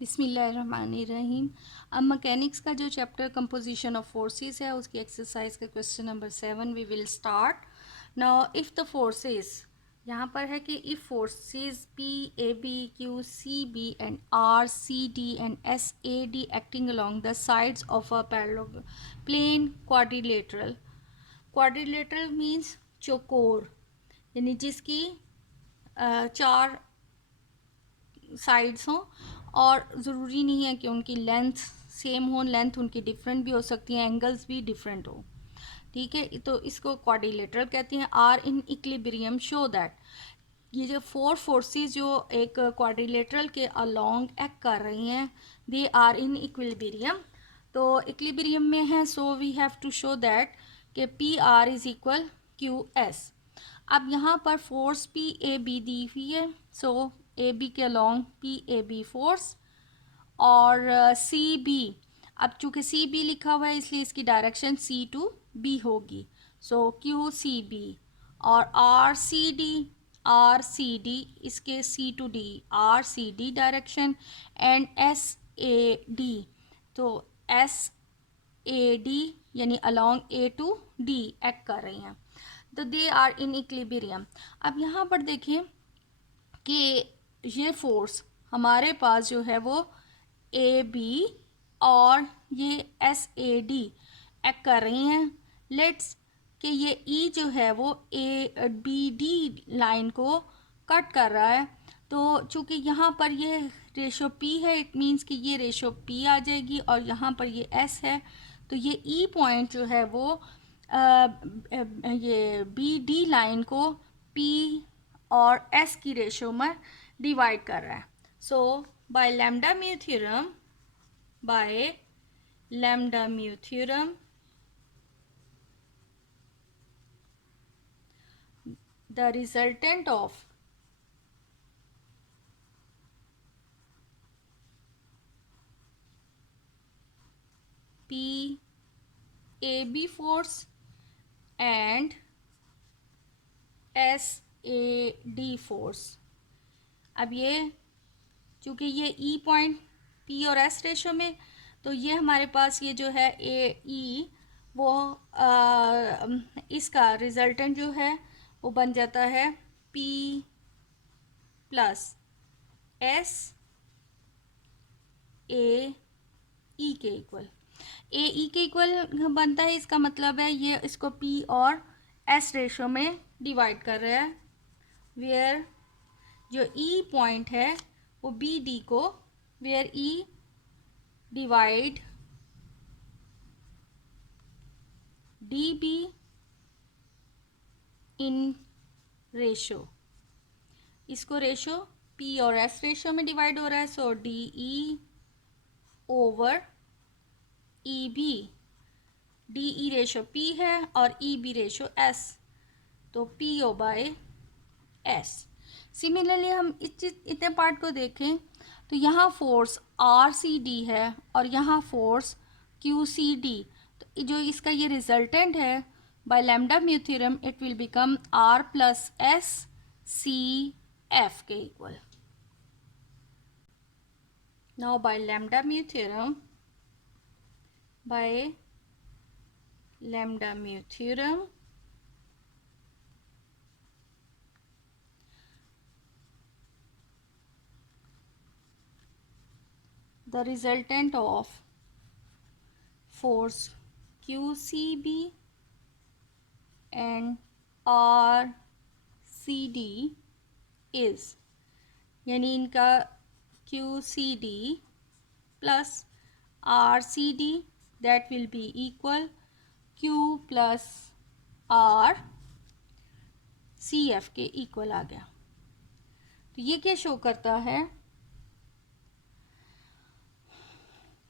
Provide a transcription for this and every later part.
बिस्मिल्लाहिर्रहमानिर्रहीम। अब मैकेनिक्स का जो चैप्टर कंपोजिशन ऑफ फोर्सेस है उसकी एक्सरसाइज का question number 7 we will start now. If the forces, यहाँ पर है कि if forces P A B Q C B and R C D and S A D acting along the sides of a parallel plane quadrilateral. Quadrilateral means चौकोर, यानी जिसकी चार sides हों और ज़रूरी नहीं है कि उनकी लेंथ सेम हो, लेंथ उनकी डिफरेंट भी हो सकती है, एंगल्स भी डिफरेंट हो। ठीक है, तो इसको क्वाड्रिलेटरल कहते हैं। Are in equilibrium show that, ये जो फोर फोर्सेस जो एक क्वाड्रिलेटरल के अलोंग एक्ट कर रही हैं, दे आर इन इक्विलिब्रियम। तो इक्विलिब्रियम में है, so we have to show that कि P R is equal Q S. अब यहाँ पर फोर्स पी ए बी दी हुई है, सो ए बी के along P A B force और सी बी, अब चूंकि सी बी लिखा हुआ है इसलिए इसकी डायरेक्शन सी टू बी होगी, सो क्यू सी बी। और आर सी डी इसके C to D, R C D direction and S A D, तो एस ए डी यानी along A to D act कर रही हैं, तो दे आर इन इक्विलिब्रियम। अब यहाँ पर देखें कि ये फोर्स हमारे पास जो है वो ए बी और ये एस ए डी एक्ट कर रही हैं। लेट्स कि ये ई जो है वो ए बी डी लाइन को कट कर रहा है, तो चूंकि यहाँ पर ये रेशो पी है, इट मीन्स कि ये रेशो पी आ जाएगी और यहाँ पर ये एस है, तो ये ई पॉइंट जो है वो ये बी डी लाइन को पी और एस की रेशो में डिवाइड कर रहा है। So by lambda mu theorem, by lambda mu theorem, the resultant of P A B force and S A D force। अब ये चूँकि ये E पॉइंट P और S रेशो में, तो ये हमारे पास ये जो है ए ई वो इसका रिजल्टेंट जो है वो बन जाता है P प्लस एस ए ई के इक्वल। ए ई के इक्वल बनता है, इसका मतलब है ये इसको P और S रेशो में डिवाइड कर रहा है, वेयर जो E पॉइंट है वो बी डी को, where E divide D B in ratio, इसको रेशो P और S रेशो में डिवाइड हो रहा है, so D E over E B. D E ratio P है और ई बी रेशो S, तो P O by S। Similarly हम इतने पार्ट को देखें तो यहाँ फोर्स आर सी डी है और यहाँ फोर्स क्यू सी डी, तो जो इसका ये रिजल्टेंट है by lambda mu theorem it will become R plus S C F के equal. Now by lambda mu theorem, by lambda mu theorem, the resultant of force QCB and RCD is, यानी इनका QCD plus RCD that will be equal Q plus R CF के equal आ गया। तो ये क्या show करता है,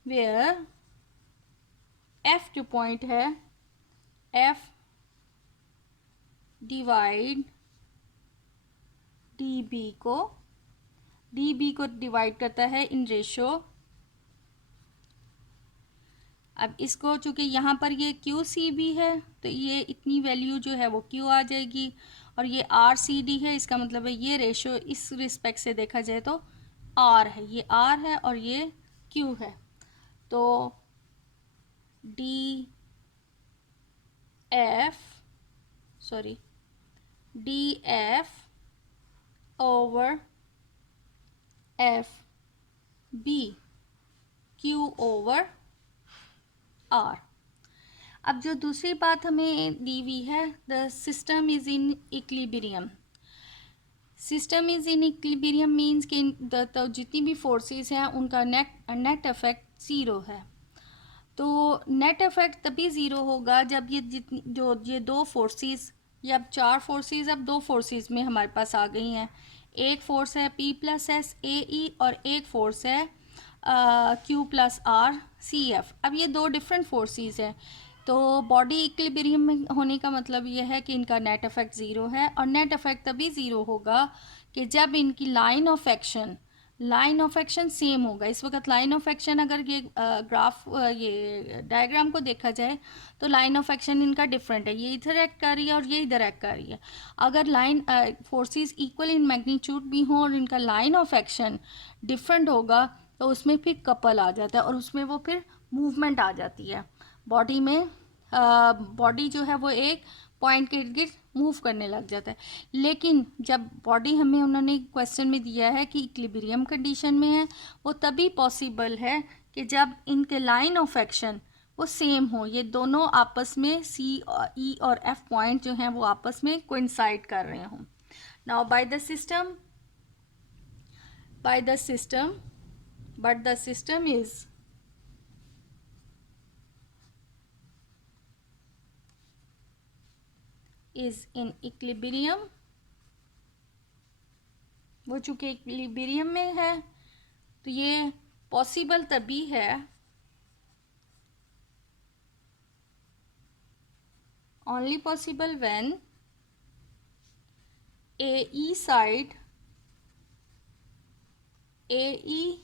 where F जो पॉइंट है, F डिवाइड डी बी को डिवाइड करता है इन रेशो। अब इसको चूँकि यहाँ पर ये क्यू सी बी है तो ये इतनी वैल्यू जो है वो क्यू आ जाएगी, और ये आर सी डी है, इसका मतलब है ये रेशो इस रिस्पेक्ट से देखा जाए तो आर है, ये आर है और ये क्यू है। तो D F sorry D F over F B Q over R. अब जो दूसरी बात हमें दी हुई है, the system is in equilibrium. System is in equilibrium means कि तो जितनी भी फोर्सेस हैं उनका नेट इफेक्ट ज़ीरो है। तो नेट इफेक्ट तभी ज़ीरो होगा जब ये जितनी जो ये दो फोर्सेस, या अब चार फोर्सेस, अब दो फोर्सेस में हमारे पास आ गई हैं। एक फोर्स है P plus S A E और एक फोर्स है Q plus R C F. अब ये दो डिफरेंट फोर्सेस हैं। तो बॉडी इक्विलिब्रियम में होने का मतलब ये है कि इनका नेट इफेक्ट ज़ीरो है, और नेट इफेक्ट तभी ज़ीरो होगा कि जब इनकी लाइन ऑफ एक्शन सेम होगा। इस वक्त लाइन ऑफ एक्शन, अगर ये ये डायग्राम को देखा जाए तो लाइन ऑफ एक्शन इनका डिफरेंट है, ये इधर एक्ट कर रही है और ये इधर एक्ट कर रही है। अगर line forces equal in magnitude भी हों और इनका लाइन ऑफ एक्शन डिफरेंट होगा तो उसमें फिर कपल आ जाता है और उसमें वो फिर मूवमेंट आ जाती है बॉडी में। बॉडी जो है वो एक पॉइंट के इर्द गिर्द मूव करने लग जाता है। लेकिन जब बॉडी हमें उन्होंने क्वेश्चन में दिया है कि इक्विलिब्रियम कंडीशन में है, वो तभी पॉसिबल है कि जब इनके लाइन ऑफ एक्शन वो सेम हो, ये दोनों आपस में सी ई और एफ पॉइंट जो हैं वो आपस में कोइंसाइड कर रहे हों। Now by the system but the system is in equilibrium. वो चूँकि इक्विलिब्रियम में है तो ये पॉसिबल तभी है only possible when AE side AE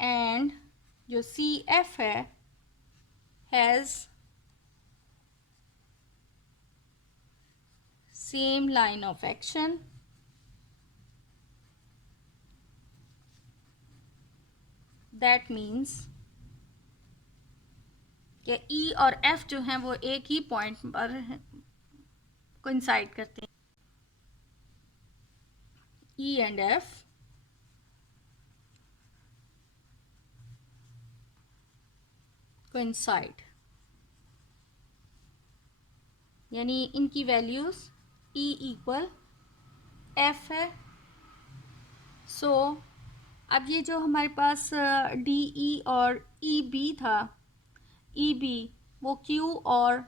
and जो CF है has same line of action, that means कि E और F जो हैं वो एक ही पॉइंट पर कोइंसाइड करते हैं। E and F कोइंसाइड, यानी इनकी वैल्यूज E इक्वल F है। सो अब ये जो हमारे पास डी ई और ई बी था, ई बी वो क्यू और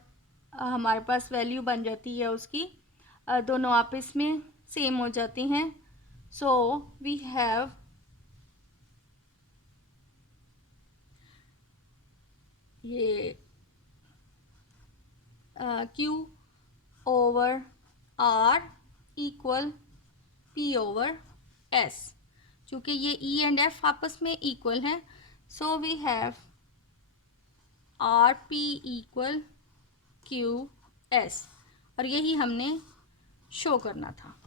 हमारे पास वैल्यू बन जाती है उसकी, दोनों आपस में सेम हो जाती हैं। सो वी हैव ये Q over R equal P over S. चूँकि ये ई एंड एफ आपस में इक्वल हैं, so we have R P equal Q S, और यही हमने शो करना था।